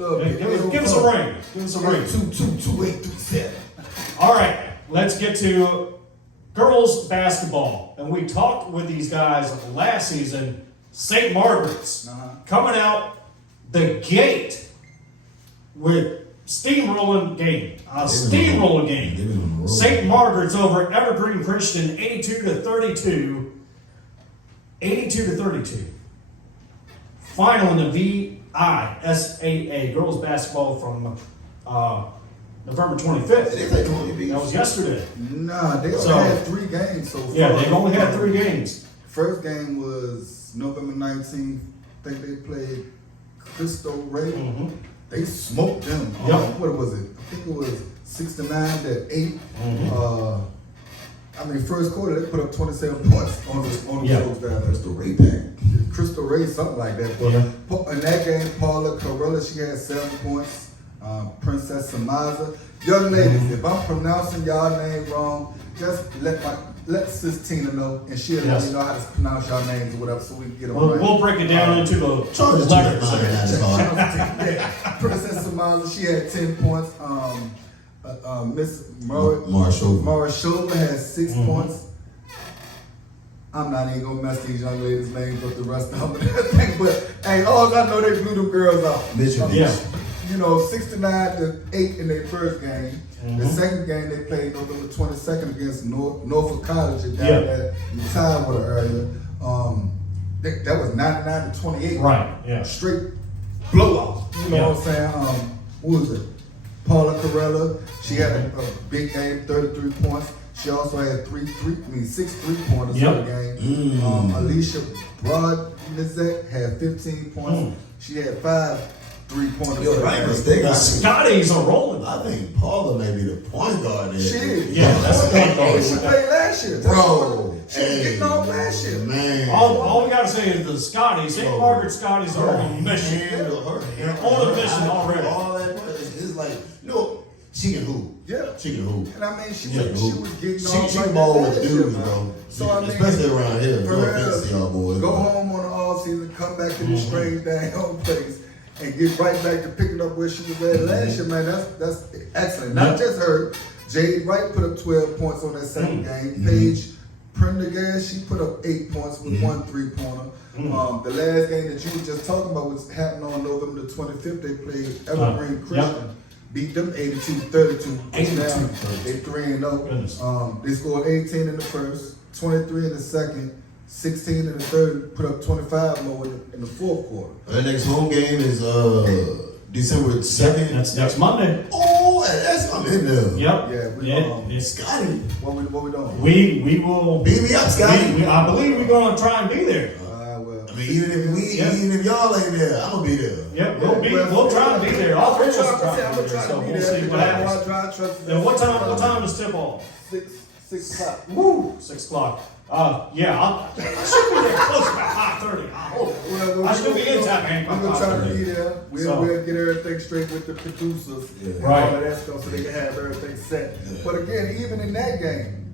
little bit. Give us a ring. Give us a ring. 2-2-2-8-3-7. All right, let's get to girls basketball. And we talked with these guys last season. St. Margaret's coming out the gate with steamrolling game. Steamroller game. St. Margaret's over Evergreen Christian 82-32. 82-32. Final in the VISAA girls basketball from November 25th. They played 20 That was yesterday. Nah, they only had 3 games so far. Yeah, they've only had 3 games. First game was November 19th. I think they played Cristo Rey. Mm-hmm. They smoked them. Yep. What was it? I think it was 6-9-8. Mm-hmm. I mean, first quarter they put up 27 points on the girls down there. That's the Ray pack. Crystal Ray, something like that. But in that game, Paula Carella, she had 7 points. Princess Samaza. Young ladies, if I'm pronouncing y'all name wrong, just let Sis Tina know, and she'll let me know how to pronounce y'all names or whatever, so we can get them right. We'll break it down into the letters. Princess Samaza, she had 10 points. Miss Marshall had 6 points. I'm not even gonna mess these young ladies' names up the rest of them. But hey, all I know, they blew them girls out. You know, 69-8 in their first game. The second game they played November 22nd against Norfolk College down there in the Tidewater area. That was 99-28. Right. Yeah. Straight blowout. You know what I'm saying? Who was it? Paula Carella. She had a big game, 33 points. She also had 6 3-pointers in the game. Alicia Broadnizek had 15 points. She had 5 3-pointers. Yo, right mistake. The Scotties are rolling. I think Paula may be the point guard there. She is. Yeah, that's a point guard. She played last year. Bro. She was getting on last year. Man. All we gotta say is the Scotties, St. Margaret Scotties are on a mission. They're on a mission already. All that, it's like, you know, she can hoop. Yeah. She can hoop. And I mean, she was getting on She like can ball that with last dudes, year, bro. So I mean, especially around here. for No her, offense to y'all boys. go home on the off season, come back to this strange dang home place, and get right back to picking up where she was at last year, man. That's excellent. Not just her. Jade Wright put up 12 points on that second game. Paige Prendergast, she put up 8 points with 1 3-pointer. The last game that you were just talking about was happening on November the 25th. They played Evergreen Christian. Beat them 82-32. 82-32. They 3-0. They scored 18 in the first, 23 in the second, 16 in the third, put up 25 more in the fourth quarter. Our next home game is December 2nd. That's next Monday. Oh, that's I'm in there. Yep. Yeah, It's Scotty. what we doing? We will Beat me up, Scotty. I believe we're gonna try and be there. Well, I mean, even if y'all ain't there, I'm gonna be there. Yep, we'll try and be there. All three of us will try I'm and gonna be there. try So to be we'll there. see what happens. And what time is tip off? 6 o'clock. Woo! 6 o'clock. I should be there close about 5:30. I hope. I should be in time, man. We're gonna try to be there. So- We'll get everything straight with the producers. Right. All of that stuff so they can have everything set. But again, even in that game,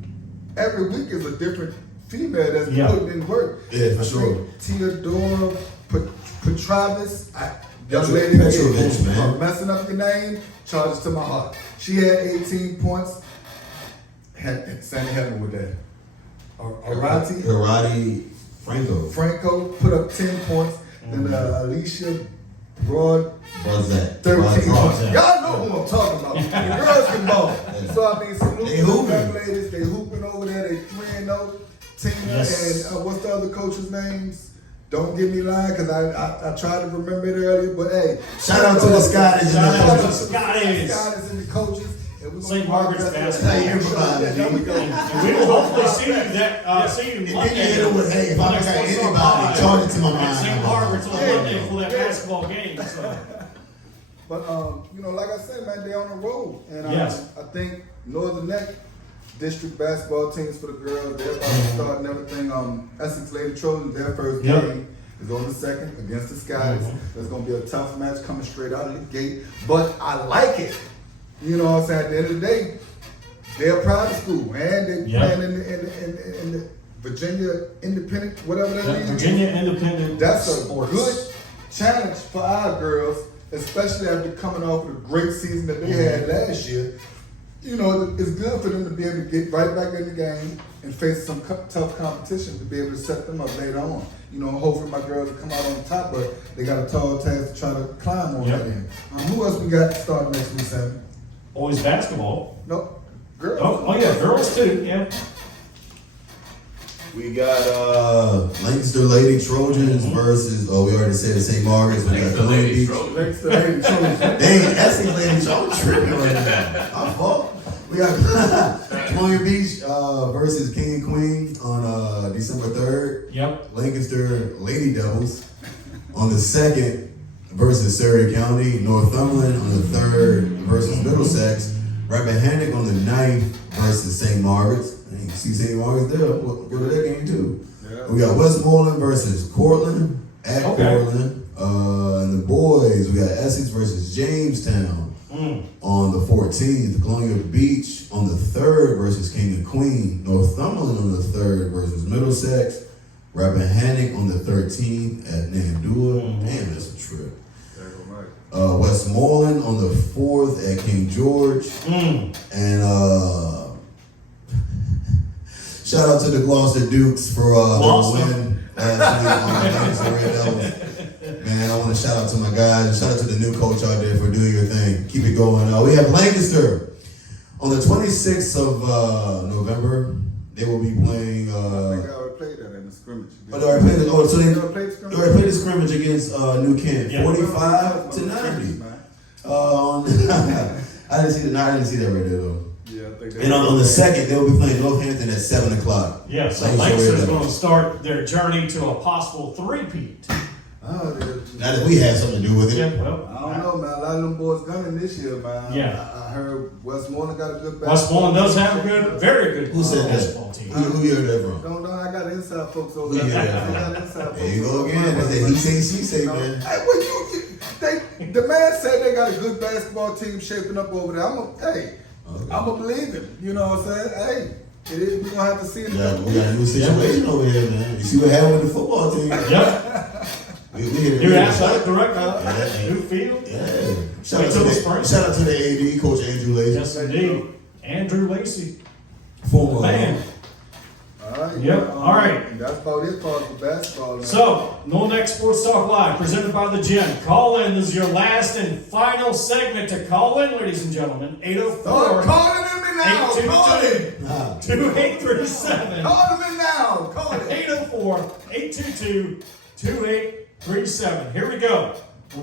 every week is a different female that's putting in work. Yeah, for sure. Theodora Petravis, young Petro- lady, Petrovich, man. I'm messing up your name, charges to my heart. She had 18 points. Had Sandy Heaven with that. Karate Franco put up 10 points. Then Alicia Broad, Brozak. 13 points. Brozak. Y'all know who I'm talking about. The girls can ball. So I mean, salute They to the hooping. young ladies. They hooping over there. They 3-0. Tina and what's the other coaches' names? Don't get me lying, because I tried to remember it earlier. But hey, Shout out to the Scottish. Shout out to the Scottish Scotties. and the coaches. St. Margaret's basketball. Hey, everybody. There we go. And we will hopefully see you Monday. Hey, if I got anybody, charge it to my mind. St. Margaret's on Monday for that basketball game. So. But like I said, man, they on the road, and Yes. I think Northern Neck district basketball teams for the girls, they're about to start and everything. Essex Lady Trojans, their first game is on the 2nd against the Scotties. There's gonna be a tough match coming straight out of the gate, but I like it. You know what I'm saying? At the end of the day, they're a private school, and they playing in the Virginia Independent, whatever that means. Virginia Independent. That's a Sports. good challenge for our girls especially after coming off of the great season that they had last year. You know, it's good for them to be able to get right back in the game and face some tough competition to be able to set them up later on. You know, hopefully my girls will come out on top, but they got a tall task to try to climb on Yep. that end. Who else we got to start next week, Sam? Boys basketball. No, girls. Oh yeah, girls too. Yeah. We got Lancaster Lady Trojans versus, we already said the St. Margaret's. We got Lancaster Columbia Lady Beach. Trojans. Next to Lady Trojans. Dang, that's the Lady Trojans. I'm tripping right now. My fault. We got Columbia Beach versus King and Queen on December 3rd. Yep. Lancaster Lady Devils on the 2nd versus Surrey County. Northumberland on the 3rd versus Middlesex. Rappahannock on the 9th versus St. Margaret's. You see St. Margaret's there. We'll go to that game too. Yeah. We got Westmoreland versus Cortland at Okay. Cortland. And the boys, we got Essex versus Jamestown on the 14th. Colonial Beach on the 3rd versus King and Queen. Northumberland on the 3rd versus Middlesex. Rappahannock on the 13th at Nandua. Damn, that's a trip. Westmoreland on the 4th at King George. And shout out to the Gloucester Dukes for Gloucester. the win last week on the Lancaster Red Devils. Man, I want to shout out to my guys. Shout out to the new coach out there for doing your thing. Keep it going. We have Lancaster on the 26th of November. They will be playing. I think I already played that in the scrimmage. They already played the, so they You ever played the scrimmage? already played the scrimmage against New Kent, Yeah. 45 to 90. I didn't see that. No, I didn't see that right there though. Yeah, I think And on the 2nd, they'll be playing Northampton at 7 o'clock. Yeah. So Lancaster Red Lancaster's Devils. going to start their journey to a possible three-peat. Oh, yeah. Now that we have something to do with it. Yeah. Well. I don't know, man. A lot of them boys coming this year, man. Yeah. I heard Westmoreland got a good basketball. Westmoreland does have a good, very good Who said that? basketball team. Who you heard that from? Don't know. I got inside folks over Who there. you heard that I got from? inside folks. There you go over again. there. That's that he say, she say, You know, man. Hey, the man said they got a good basketball team shaping up over there. I'm a believe him. You know what I'm saying? Hey, it is. We're gonna have to see it. Yeah, we got a new situation over here, man. You see what happened with the football team? Yep. We New athletic director, Yeah. new field. Yeah. Shout Wait out, till to the the, spring. shout out to the AD, Coach Andrew Lacy. Yes, indeed. Andrew Lacey. Former Man. All right. Yep, all right. That's about it for basketball. Man. So, NorNext Sports Talk Live, presented by the Gym. Call in. This is your last and final segment to call in, ladies and gentlemen. 804 calling him in now. Call him. 2837. Call him in now. Call him. 804-822-2837. Here we go.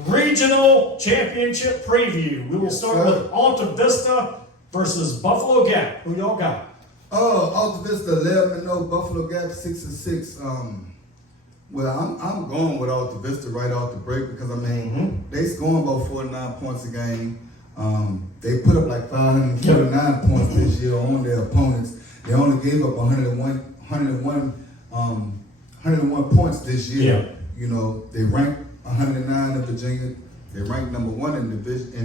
Regional Championship Preview. We will start sir. with Alta Vista versus Buffalo Gap. Who y'all got? Alta Vista 11-0, Buffalo Gap 6-6. Well, I'm going with Alta Vista right off the break because I mean they scoring about 49 points a game. They put up like 549 points this year on their opponents. They only gave up 101 points this year. Yeah. You know, they ranked 109 in Virginia. They ranked number 1 in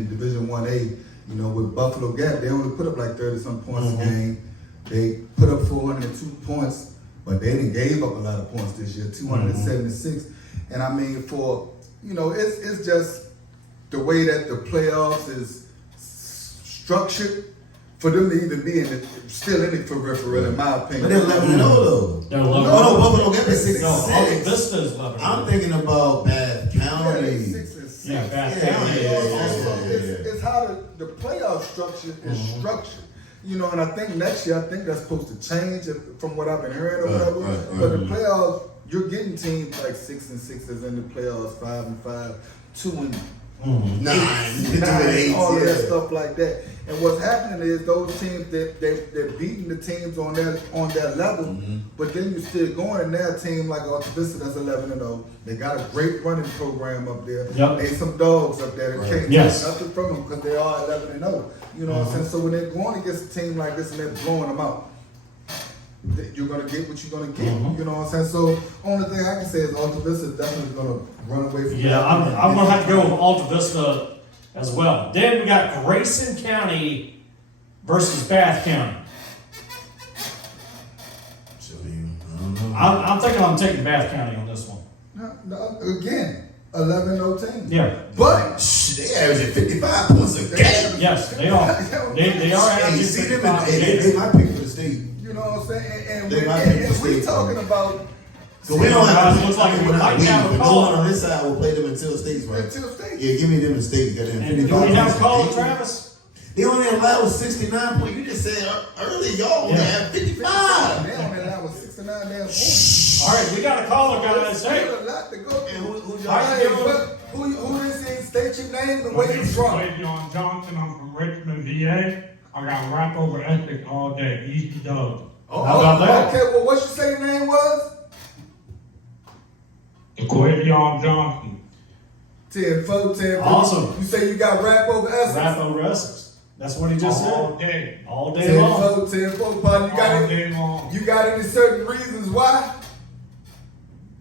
Division 1A. You know, with Buffalo Gap, they only put up like 30-some points a game. They put up 402 points, but they didn't gave up a lot of points this year, 276. And I mean, it's just the way that the playoffs is structured for them to even be still in it for referee, in my opinion. But they're 11-0 though. They're No, 11. Buffalo Gap is 6 No, and Alta 6. Vista is 11. I'm thinking about Bath County. 6 and 6. Yeah, Bath Yeah, County. yeah, It's how the playoff structure is structured. You know, and I think next year, that's supposed to change from what I've been hearing or whatever. Right. But the playoffs, you're getting teams like 6 and 6 in the playoffs, 5 and 5, 2 and 9, all of that stuff like that. And what's happening is those teams they're beating the teams on their level, but then you're still going in their team like Alta Vista that's 11-0. They got a great running program up there. Yep. They some dogs up there that Right. can't Yes. take nothing from them because they are 11-0. You know what I'm saying? So when they're going against a team like this and they're blowing them out, you're gonna get what you're gonna get. You know what I'm saying? So only thing I can say is Alta Vista is definitely gonna run away from. Yeah, I'm going to have to go with Alta Vista as well. Then we got Grayson County versus Bath County. I don't know. I'm thinking I'm taking Bath County on this one. Again, 11-0 team. Yeah. But They averaging 55 points a game. Yes, they are. They are Hey, averaging see them 55 a they game. my pick for the state. You know what I'm saying? And They might pick the we state. talking about So we don't have Guys, looks like we we're not might have a leaving. call. No one on this side will play them until states, right? Until states. Yeah, give me them in states. Got them And do 55 we have a points call, game. Travis? They only allowed 69 points. You just said early, y'all Yeah. have 55. They only allowed with 69 damn points. All right, we got a caller, guys. Hey, Still a lot to go And through. who How y'all you Hey, doing? who is he? State your name and My where name you is from. John Johnson. I'm from Richmond, VA. I got rap over Essex all day. Easy dub. Oh, How about that? Okay, well, what you say your name was? Quavion Johnson. 10-4, 10-4. Awesome. You say you got rap over Essex? Rap over Essex. That's what he just All said. day. All day long. 10-4, partner. All day long. You got any certain reasons why?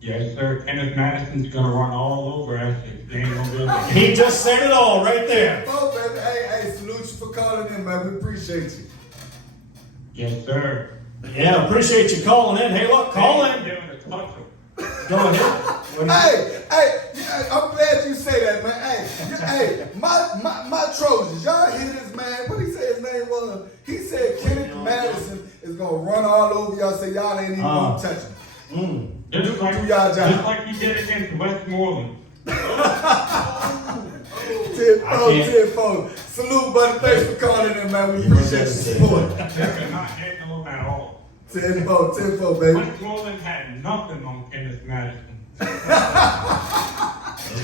Yes, sir. Kenneth Madison's gonna run all over Essex. They ain't gonna be able to He just said it all right there. Oh, baby. Hey, salute you for calling in, man. We appreciate you. Yes, sir. Yeah, appreciate you calling in. Hey, look, call in. Give it a touch. Go ahead. What do you- Hey, I'm glad you say that, man. Hey, my Trojans, y'all hear this, man? What he said his name was? He said Kenneth Madison is gonna run all over y'all. Say y'all ain't even gonna touch him. Just like, do y'all job. just like you did against Westmoreland. 10-4. Salute, buddy. Thanks for calling in, man. We You must appreciate your have to say support. They're not hitting them at all. 10-4, baby. Westmoreland had nothing on Kenneth Madison. There's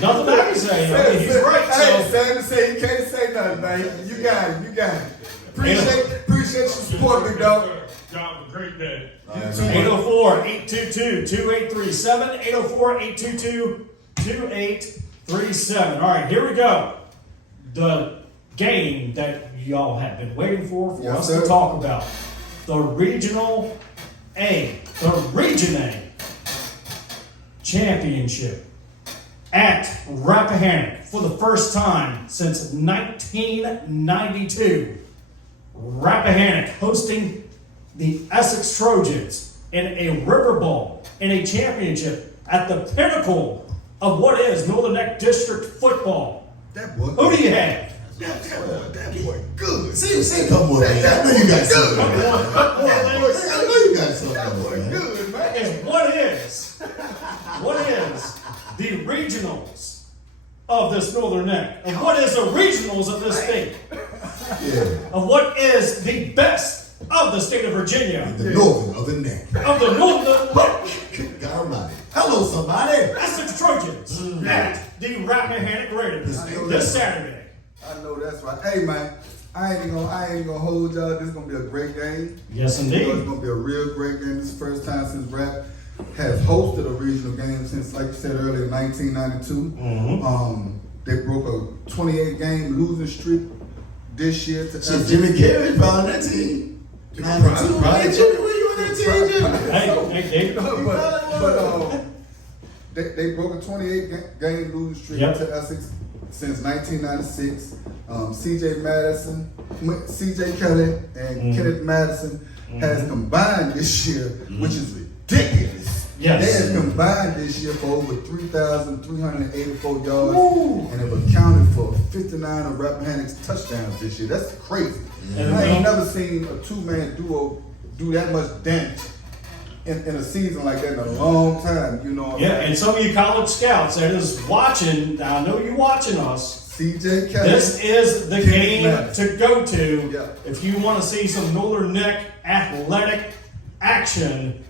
nothing I can say. I mean, he's right. Hey, So, Sammy say he can't say nothing, man. You got it. Appreciate your support, big dog. Y'all have a great day. 804-822-2837. 804-822-2837. All right, here we go. The game that y'all have been waiting for Yes, us sir. to talk about. The Regional A. The Region A Championship at Rappahannock for the first time since 1992. Rappahannock hosting the Essex Trojans in a River Bowl in a championship at the pinnacle of what is Northern Neck District football. That boy. Who do you have? That boy good. Say a couple more things. I know you got something. That boy I know you got something. Man. good, man. Is what is the regionals of this Northern Neck? And what is the regionals of this state? Yeah. Of what is the best of the state of Virginia? The northern of the neck. Of the Northern Neck God almighty. Hello, somebody. Essex Trojans at the Rappahannock Raiders this Saturday. I know that's right. Hey, man, I ain't gonna hold y'all. This is gonna be a great game. Yes, You know, it's indeed. gonna be a real great game. This is the first time since Rap has hosted a regional game since, like you said earlier, 1992. They broke a 28-game losing streak this year to Shit, Jimmy Carey found that team. 92. Hey, Jimmy, where you on that team, Jimmy? Hey, They broke a 28-game losing streak Yep. to Essex since 1996. CJ Kelly and Kenneth Madison has combined this year, which is ridiculous. Yes. They have combined this year for over 3,384 yards and have accounted for 59 of Rappahannock's touchdowns this year. That's crazy. And I ain't never seen a two-man duo do that much damage in a season like that in a long time. You know what I'm Yeah, saying? and some of you college scouts that is watching, I know you're watching us. CJ Kelly. This is the Kenneth game Madison. to go to Yeah. if you want to see some Northern Neck athletic action.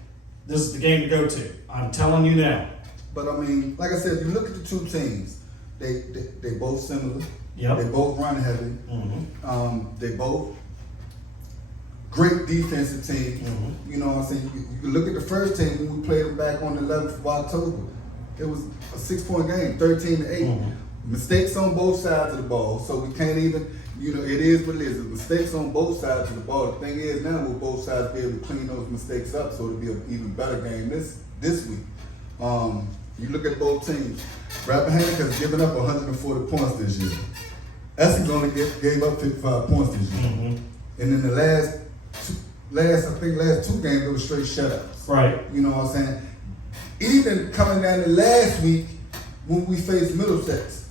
This is the game to go to. I'm telling you now. But I mean, like I said, if you look at the two teams, they both similar. Yep. They both run heavy. They both great defensive teams. You know what I'm saying? You can look at the first team when we played them back on the 11th of October. It was a 6-point game, 13-8. Mistakes on both sides of the ball, so we can't even. You know, it is what it is. Mistakes on both sides of the ball. The thing is, now will both sides be able to clean those mistakes up, so it'll be an even better game this week. You look at both teams. Rappahannock has given up 140 points this year. Essex only gave up 55 points this year. And in the last two games, it was straight shutouts. Right. You know what I'm saying? Even coming down to last week when we faced Middlesex,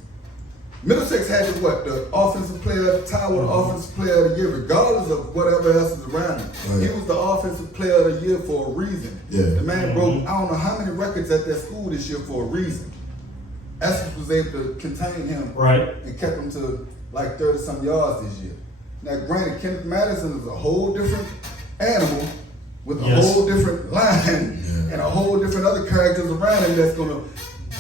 Middlesex had the offensive player, tied with offensive player of the year, regardless of whatever else is around him. Right. He was the offensive player of the year for a reason. Yeah. The man broke I don't know how many records at that school this year for a reason. Essex was able to contain him Right. and kept him to like 30-some yards this year. Now, granted, Kenneth Madison is a whole different animal with a Yes. whole different line and a whole different other characters around him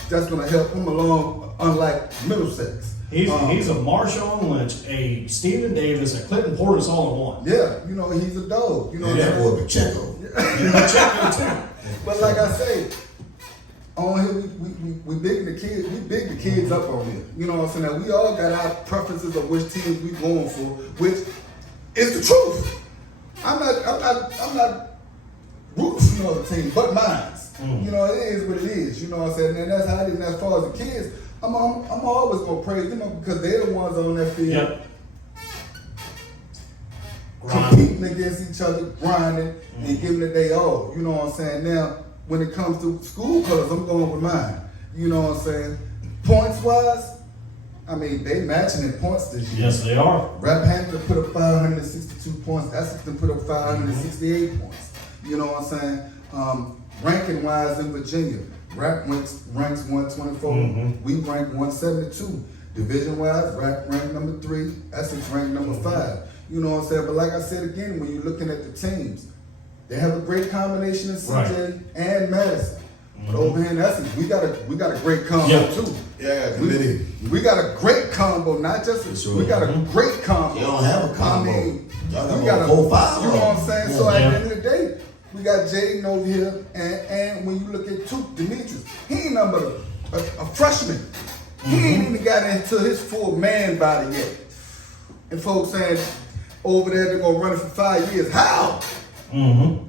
that's gonna help him along. Unlike Middlesex, He's a Marshawn Lynch, a Stephen Davis, a Clinton Portis all in one. yeah, you know he's a dog. You know And that boy Pacheco. But like I say, on here we big the kids. We big the kids up on here. You know what I'm saying? Now, we all got our preferences of which teams we going for, which is the truth. I'm not rooting for another team, but mine. You know, it is what it is. You know what I'm saying? And that's how it is. And as far as the kids, I'm always gonna praise them because they're the ones on that field. Yep. Competing against each other, grinding, and giving it their all. You know what I'm saying? Now, when it comes to school colors, I'm going with mine. You know what I'm saying? Points wise, I mean, they matching in points this year. Yes, they are. Rappahannock put up 562 points. Essex put up 568 points. You know what I'm saying? Ranking wise in Virginia, Rap ranks 124. We rank 172. Division wise, Rap ranked number 3. Essex ranked number 5. You know what I'm saying? But like I said again, when you're looking at the teams, they have a great combination of CJ and Madison. But over here in Essex, we got a great combo too. Yeah, committee. We got a great combo, not just we got a great combo. You don't have a combo. I mean, Y'all we got got a 4-5. You know what I'm saying? So at the end of the day, we got Jaden over here, and when you look at Demetrius, he ain't number a freshman. He ain't even got into his full man body yet. And folks saying over there they're gonna run it for 5 years. How? How?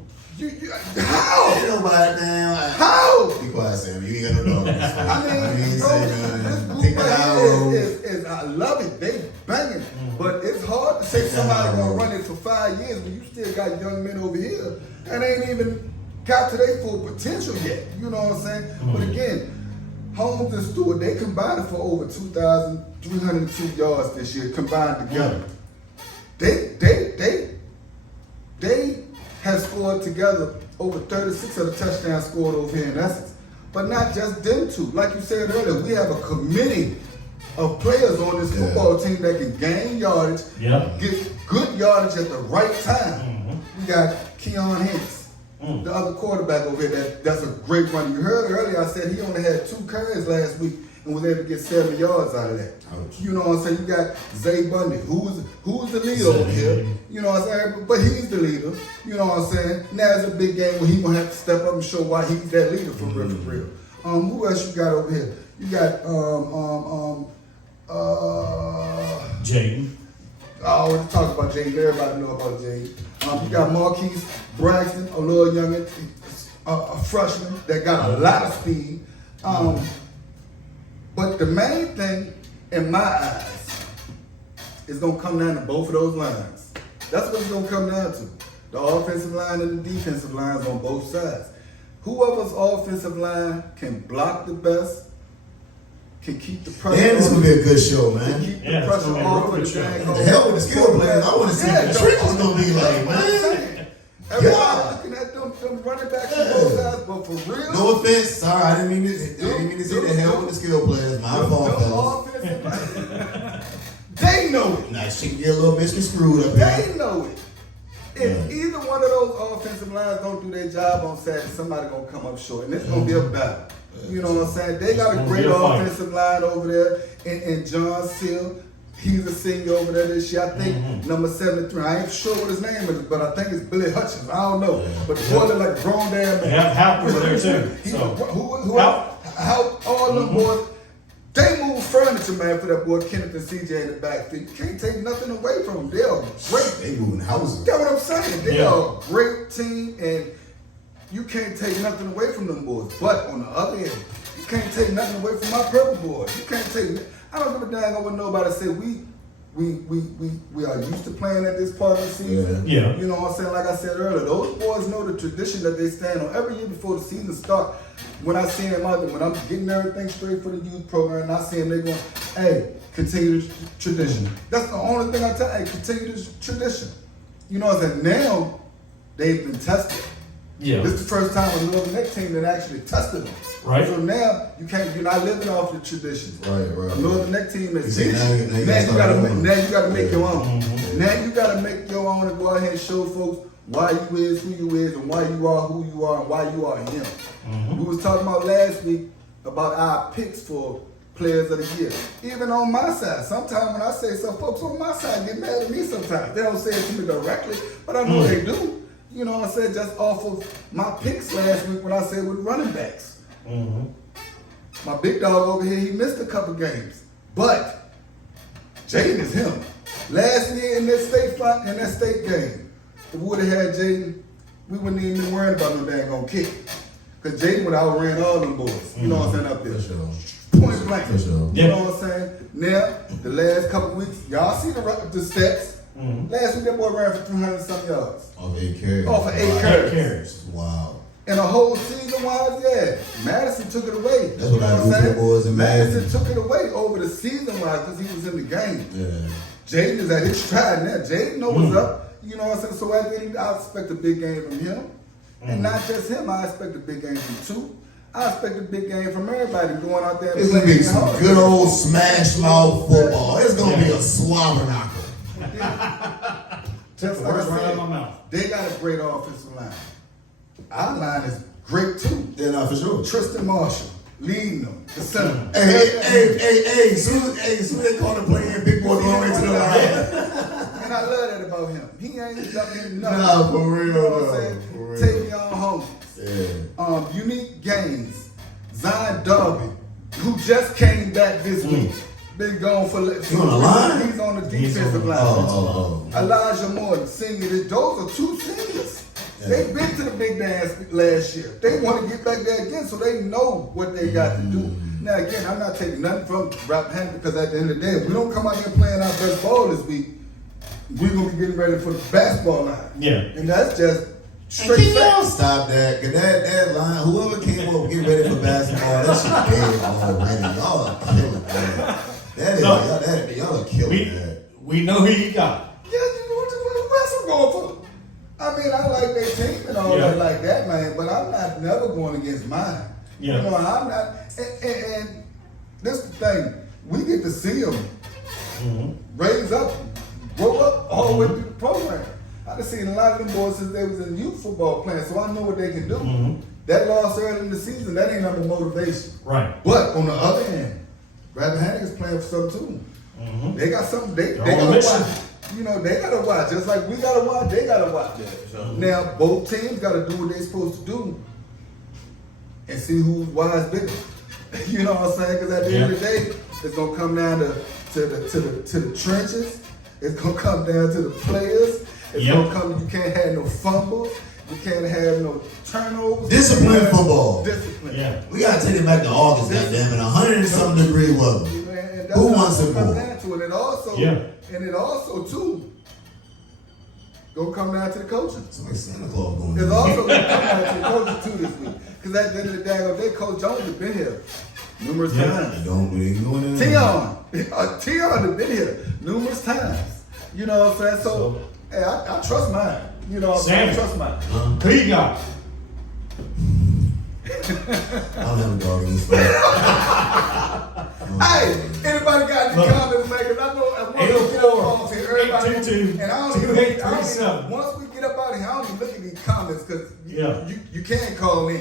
Ain't nobody now. How? Be quiet, Sam. You ain't got no dog. I mean, you ain't bro, say this nothing. group Take it right out. here is I love it. They banging, but it's hard to say somebody gonna run it for 5 years when you still got young men over here and ain't even got to their full potential yet. You know what I'm saying? But again, Holmes and Stewart, they combined for over 2,302 yards this year combined together. They have scored together over 36 of the touchdowns scored over here in Essex. But not just them two. Like you said earlier, we have a committee of players on this football team that can gain yardage, get good yardage at the right time. We got Keon Hicks, the other quarterback over here that's a great runner. You heard earlier I said he only had 2 carries last week and was able to get 7 yards out of that. Ouch. You know what I'm saying? You got Zay Bundy, who's the leader over here. You know what I'm saying? But he's the leader. You know what I'm saying? Now it's a big game where he's gonna have to step up and show why he's that leader for real. Who else you got over here? You got Jaden. I always talk about Jaden. Everybody know about Jaden. You got Marquise Braxton, a little youngin, a freshman that got a lot of speed. But the main thing in my eyes is gonna come down to both of those lines. That's what it's gonna come down to. The offensive line and the defensive lines on both sides. Whoever's offensive line can block the best, can keep the pressure. Man, this is on gonna be a good show, man. keep the Yeah, it's pressure gonna be a off real of good the show. dang The hell with the skill players. I want to see what the trenches gonna be like, man. Everybody looking at them running backs on both sides, but for real, No offense, sorry, I didn't mean to say the hell with the skill players. My fault, fellas. They know it. Nice chicken get a little misconstrued up there. They know it. If either one of those offensive lines don't do their job on Saturday, somebody gonna come up short, and it's gonna be a battle. You know what I'm saying? They got a gonna great be a fight. offensive line over there, and John Seal. He's a senior over there this year. I think number 73. I ain't sure what his name is, but I think it's Billy Hutchins. I don't know. But the boy look like a grown damn They man. have Haupt over there too. So Who all them boys, they move furniture, man, for that boy Kenneth and CJ in the backfield. You can't take nothing away from them. They are great. They moving houses. That's what I'm saying. They are a great team, and you can't take nothing away from them boys. But on the other end, you can't take nothing away from my purple boys. You can't take. I don't give a dang on what nobody say. we are used to playing at this part of the season. Yeah. You know what I'm saying? Like I said earlier, those boys know the tradition that they stand on. Every year before the season starts, when I see them out there, when I'm getting everything straight for the youth program, and I see them, they going, hey, continue the tradition. That's the only thing I tell. Hey, continue the tradition. You know what I'm saying? Now they've been tested. Yeah. This is the first time a Northern Neck team that actually tested them. Right. So now you're not living off the traditions. Right. A Northern Neck team is You see, now you gotta make your own. Now you gotta make your own and go out here and show folks why you is who you is and why you are who you are and why you are him. We was talking about last week about our picks for players of the year. Even on my side, sometimes when I say so, folks on my side get mad at me sometimes. They don't say it to me directly, but I know they do. You know what I said? Just off of my picks last week when I said with running backs. My big dog over here, he missed a couple games. But Jaden is him. Last year in that state game, if we would have had Jaden, we wouldn't even been worried about no daggone kick. Because Jaden would have outran all them boys. You know what I'm saying? Up there. For sure. Point blank. For sure. You know what I'm saying? Now, the last couple weeks, y'all see the stats. Last week that boy ran for 300-something yards. Off 8 carries. Off of 8 8 carries. carries. Wow. And a whole season-wise, yeah. Madison took it away. That's what I do for boys in Madison took it away over the season-wise because he was in the game. Yeah. Jaden is at his stride now. Jaden knows what's up. You know what I'm saying? So at the end, I expect a big game from him. And not just him, I expect a big game from two. I expect a big game from everybody going out there and It's gonna be playing some hard. good old smash mouth football. It's gonna be a swabber knocker. Just The like words I right out of my said, mouth. they got a great offensive line. Our line is great too. Yeah, no, for sure. Tristan Marshall leading them, the center. Hey, soon as they call the play in, big boy going right to the line. And I love that about him. He ain't ducking nothing. Nah, for real, You know what I'm though. saying? For real. Take me on home. Yeah. Unique Games, Zion Darby, who just came back this week. Been gone for. He's on the line? He's on the He's defensive on the- line. Oh. Elijah Morton, senior. Those are two seniors. They've been to the big dance last year. They want to get back there again, so they know what they got to do. Now again, I'm not taking nothing from Rappahannock because at the end of the day, if we don't come out here playing our best ball this week, we're gonna be getting ready for the basketball line. Yeah. And that's just Can straight y'all facts. stop that? Cause that line, whoever came up get ready for basketball, that shit dead already. Y'all are killing that. That is y'all are killing that. We know who you got. Yeah, you know what else I'm going for? I mean, I like their team and all Yeah. that like that, man, but I'm not never going against mine. Yeah. You know, I'm not, and this is the thing, we get to see them raise up, grow up all the way through the program. I've seen a lot of them boys since they was in youth football playing, so I know what they can do. That loss early in the season, that ain't number motivation. Right. But on the other hand, Rappahannock is playing for something too. They got something they They're on gotta a mission. watch. You know, they gotta watch. Just like we gotta watch, they gotta watch. Now both teams gotta do what they're supposed to do and see who's wise bigger. You know what I'm saying? Because at the end of the day, it's gonna come down to the trenches. It's gonna come down to the players. It's Yep. gonna come. You can't have no fumbles. You can't have no turnovers. Disciplined football. Discipline. Yeah. We gotta take it back to August, goddammit. 100 and some degree weather. And Who wants it come more? down to it. And it also too gonna come down to the coaching. It's like Santa Claus going It's on. also gonna come down to the coaching too this week. Because at the end of the day, Coach Jones has been here numerous times. Don't believe going in. Tion has been here numerous times. You know what I'm saying? So hey, I trust mine. You know what I'm saying? I Sam. trust mine. Who you got? I'll have a dog in this fight. Hey, anybody got any Look. comments, man? Because I know once we get up off here, everybody, 822, and I don't even, 2837. once we get up out of here, I don't even look at these comments because Yeah. you can't call in.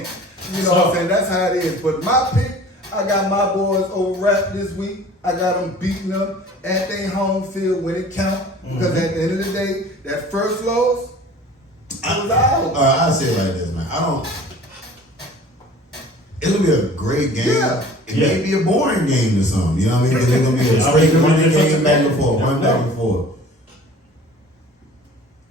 You know So- what I'm saying? That's how it is. But my pick, I got my boys over rap this week. I got them beating them at their home field when it count. Because at the end of the day, that first loss, it was ours. All right, I'll say it like this, man. It'll be a great game. Yeah. It may be a boring game to some. You know what I mean? Because it's gonna be a straight running game back and forth, run back and forth.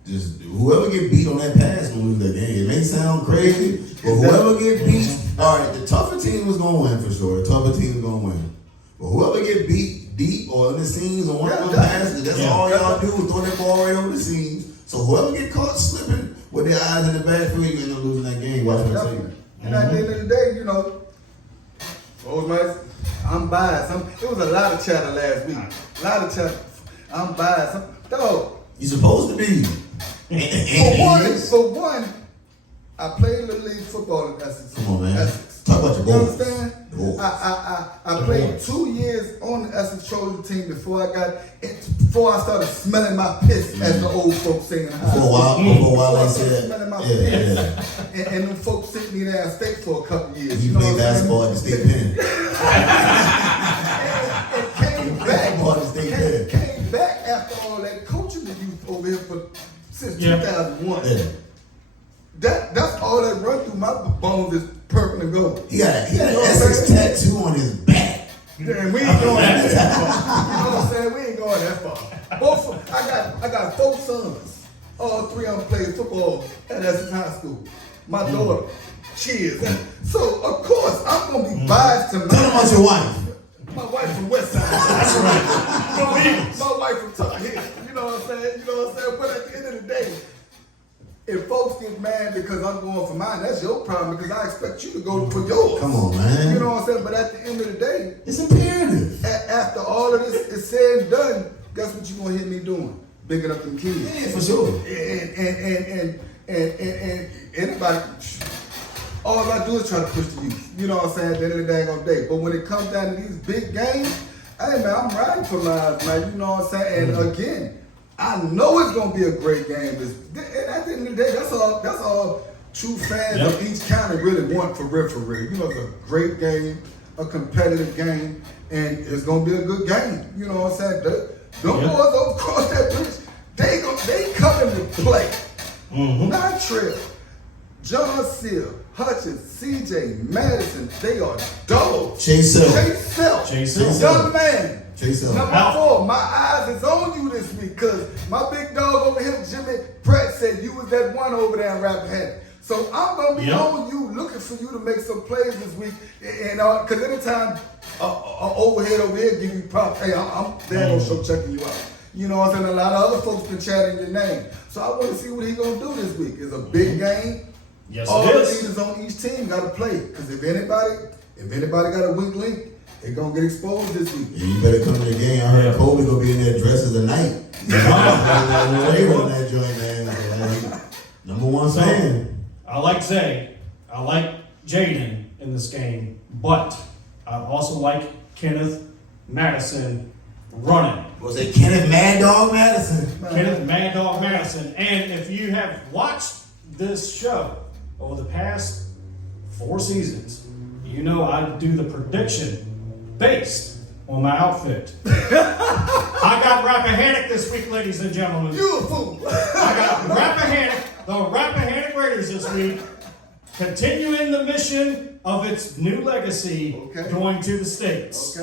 Just whoever get beat on that pass will lose that game. It may sound crazy, but whoever get beat, all right, the tougher team was gonna win for sure. The tougher team is gonna win. But whoever get beat deep or in the seams or one of Yeah, them passes. That's all y'all do is throw that ball right over the seams. So whoever get caught slipping with their eyes in the backfield, you end up losing that game. Watch my Definitely. tape. And at the end of the day, you know, I'm biased. It was a lot of chatter last week. A lot of chatter. I'm biased. Dog. You supposed to be. For one, I played Little League football in Essex. Come on, man. Essex. Talk about your You goals. understand? The goals. I The played goals. 2 years on the Essex Trojan team before I started smelling my piss, as the old folks say in high For a school. while, Before I they started said, smelling my yeah, piss. yeah. And them folks sent me down state for a couple years. You know played what I'm saying? basketball at the state pen. And came Basketball at the state pen. came back after all that coaching that you over here since Yeah. 2001. Yeah. That's all that run through my bones is purple and gold. He got You know an what I'm Essex saying? tattoo on his back. Yeah, and we ain't going that far. You know what I'm saying? We ain't going that far. I got 4 sons. All 3 of them played football at Essex High School. My daughter, cheers. So of course I'm gonna be biased to Tell him about your wife. my wife from West Side. That's right. My wife from Tar Heel. You know what I'm saying? You know what I'm saying? But at the end of the day, if folks get mad because I'm going for mine, that's your problem because I expect you to go for yours. Come on, man. You know what I'm saying? But at the end of the day, It's imperative. after all of this is said and done, guess what you gonna hit me doing? Bigging up them kids. Yeah, for sure. And anybody, all I do is try to push the youth. You know what I'm saying? At the end of the day, on day. But when it comes down to these big games, hey man, I'm riding for mine, man. You know what I'm saying? And again, I know it's gonna be a great game. And at the end of the day, that's all true fans of each county really want for real, for real. You know, it's a great game, a competitive game, and it's gonna be a good game. You know what I'm saying? Them boys over across that bridge, they coming to play. Not Trill, John Seal, Hutchins, CJ, Madison, they are dogs. Chase Hill. Chase Hill. Young man. Chase Hill. Number 4, my eyes is on you this week because my big dog over here, Jimmy Pratt, said you was that one over there in Rappahannock. So I'm going to be on you, looking for you to make some plays this week. And because anytime an overhead over here give you props, hey, I'm there on show checking you out. You know what I'm saying? A lot of other folks been chatting your name. So I want to see what he going to do this week. It's a big game. Yes, All it the is. leaders on each team got to play. Because if anybody got a weak link, they going to get exposed this week. Yeah, you better come to the game. I heard Kobe gonna be in there dressed as a knight. They run that joint, man. Like, number 1 fan. I like Zay. I like Jaden in this game, but I also like Kenneth Madison running. Was it Kenneth Mad Dog Madison? Kenneth Mad Dog Madison. And if you have watched this show over the past 4 seasons, you know I do the prediction based on my outfit. I got Rappahannock this week, ladies and gentlemen. You a fool. I got Rappahannock, the Rappahannock Raiders this week, continuing the mission of its new legacy, Okay. going to the States.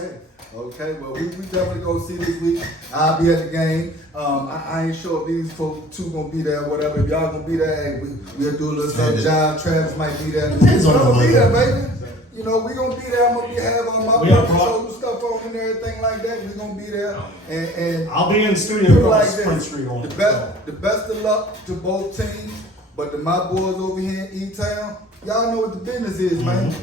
Okay. Well, we definitely go see this week. I'll be at the game. I ain't sure if these folks 2 gonna be there or whatever. If y'all gonna be there, hey, we'll do a little something. John Travis might be there. Depends on I'm the gonna be weather. there, baby. You know, we gonna be there. I'm gonna have on my We are purple brought- shoulder stuff on and everything like that. We gonna be there. And I'll be in the studio put it across like Sprint this. Street on The best of luck to both teams. But to my boys over here in E-Town, y'all know what the business is, man.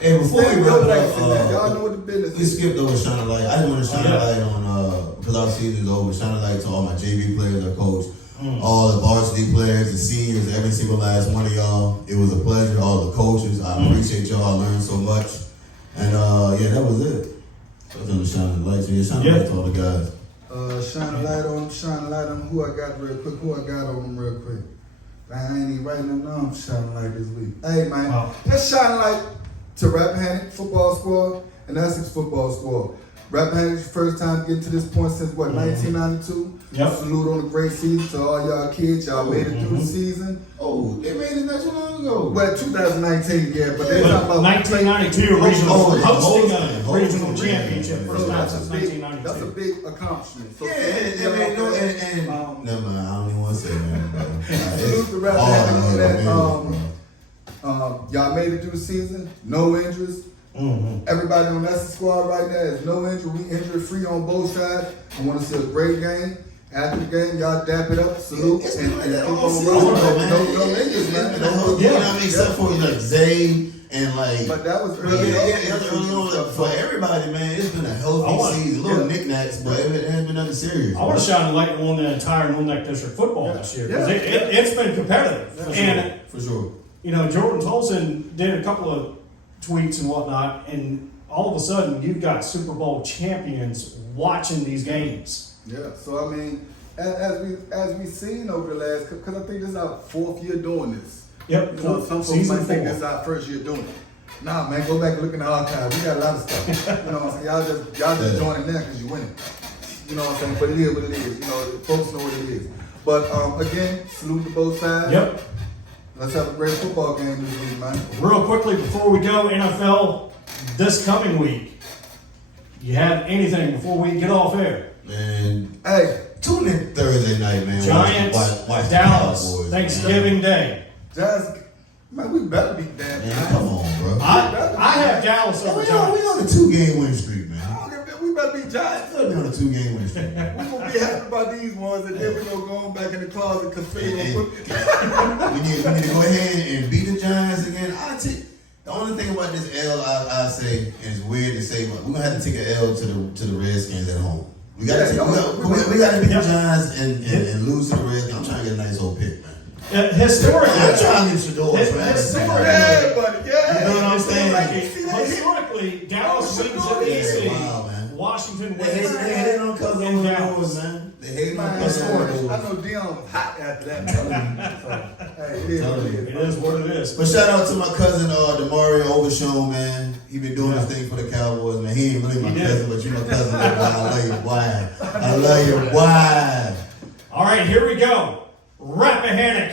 Hey, before we Stand wrap your it legs in there. Y'all up, know what the business we is. skipped over Shine a Light. I just want to shine a light on, because our season is over, shine a light to all my JV players, our coach, all the varsity players, the seniors, every single last one of y'all. It was a pleasure. All the coaches, I appreciate y'all. I learned so much. And yeah, that was it. So I'm gonna shine a light. So yeah, shine a light to all the guys. Shine a light on who I got real quick. I ain't even writing them down for shine a light this week. Hey man, Wow. let's shine a light to Rappahannock football squad and Essex football squad. Rappahannock's first time getting to this point since what, 1992? Yep. Salute on a great season to all y'all kids. Y'all made it through the season. Oh, they made it not too long ago. Well, 2019, yeah, but they Yeah, talking about 1992 regional hosting a hosting. regional championship first time since that's a 1992. big accomplishment. So, Yeah, I mean, no, and never mind. I don't even want to say that. Salute the Rappahannock that y'all made it through the season, no injuries, Everybody on that squad right now is no injury. We injury free on both sides. I want to see a great game. After the game, y'all dap it up, salute, It's and been like that keep all on season, rolling. though, man. No injuries, It's man. been a whole Yeah. thing. I mean, except for like Zay and like. But that was Yeah, early. it was early on for everybody, man. It's been a I healthy want- season. Little yeah. knickknacks, but it hasn't been nothing serious. I want to shine a light on the entire North Neck District football this year because it's been competitive. For And sure. For sure. you know, Jordan Tolson did a couple of tweets and whatnot, and all of a sudden you've got Super Bowl champions watching these games. Yeah, so I mean, as we seen over the last, because I think this is our 4th year doing this. Yep, You know, some folks season might think 4. this is our 1st year doing it. Nah, man, go back and look in the archive. We got a lot of stuff. You know what I'm saying? Y'all just Yeah. joining now because you winning. You know what I'm saying? But it is what it is. You know, folks know what it is. But again, salute to both sides. Yep. Let's have a great football game this week, man. Real quickly before we go, NFL this coming week. You have anything before we get off air? Man, Hey, tune in Thursday night, man. Giants, Watch the Dallas, Cowboys, Thanksgiving Day. Jazz, man, we better beat that. Man, come on, bro. I have Dallas Yeah, over we Giants. on a 2-game win streak, man. I don't give a damn, we better beat Giants. We on a 2-game win streak. Man. We gonna be happy about these ones, and then we gonna go on back in the closet because Philly And- gonna put. we need to go ahead and beat the Giants again. The only thing about this L I say, and it's weird to say, but we're gonna have to take an L to the Redskins at home. We gotta beat the Giants and lose to the Redskins. I'm trying to get a nice old pick, man. Historically, I'm trying to get Shador, man. Historically, Yeah, buddy, yeah. You know what I'm saying? Historically, Dallas wins at DC. Wow, man. Washington They wins hate on cousin in on the Dallas. doors, man. They hate on Man, cousin on the I doors. know Dion was hot after that. Hey, it is what it It is. is what it is. But shout out to my cousin Demario Overshown, man. He been doing his thing for the Cowboys, man. He ain't really my He did. cousin, but you my cousin. Boy. I love you, boy. I love you, boy. All right, here we go. Rappahannock,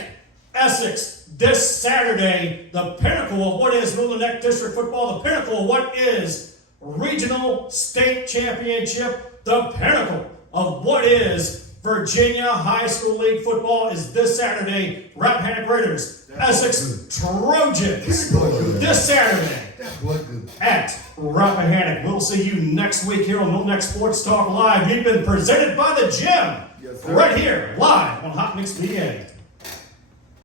Essex, this Saturday, the pinnacle of what is Northern Neck District football, the pinnacle of what is regional state championship, the pinnacle of what is Virginia High School League football is this Saturday. Rappahannock Raiders, Essex Trojans, this Saturday What good? at Rappahannock. We'll see you next week here on No Next Sports Talk Live. We've been presented by the gym. Yes, sir. Right here, live on Hot Mix VA.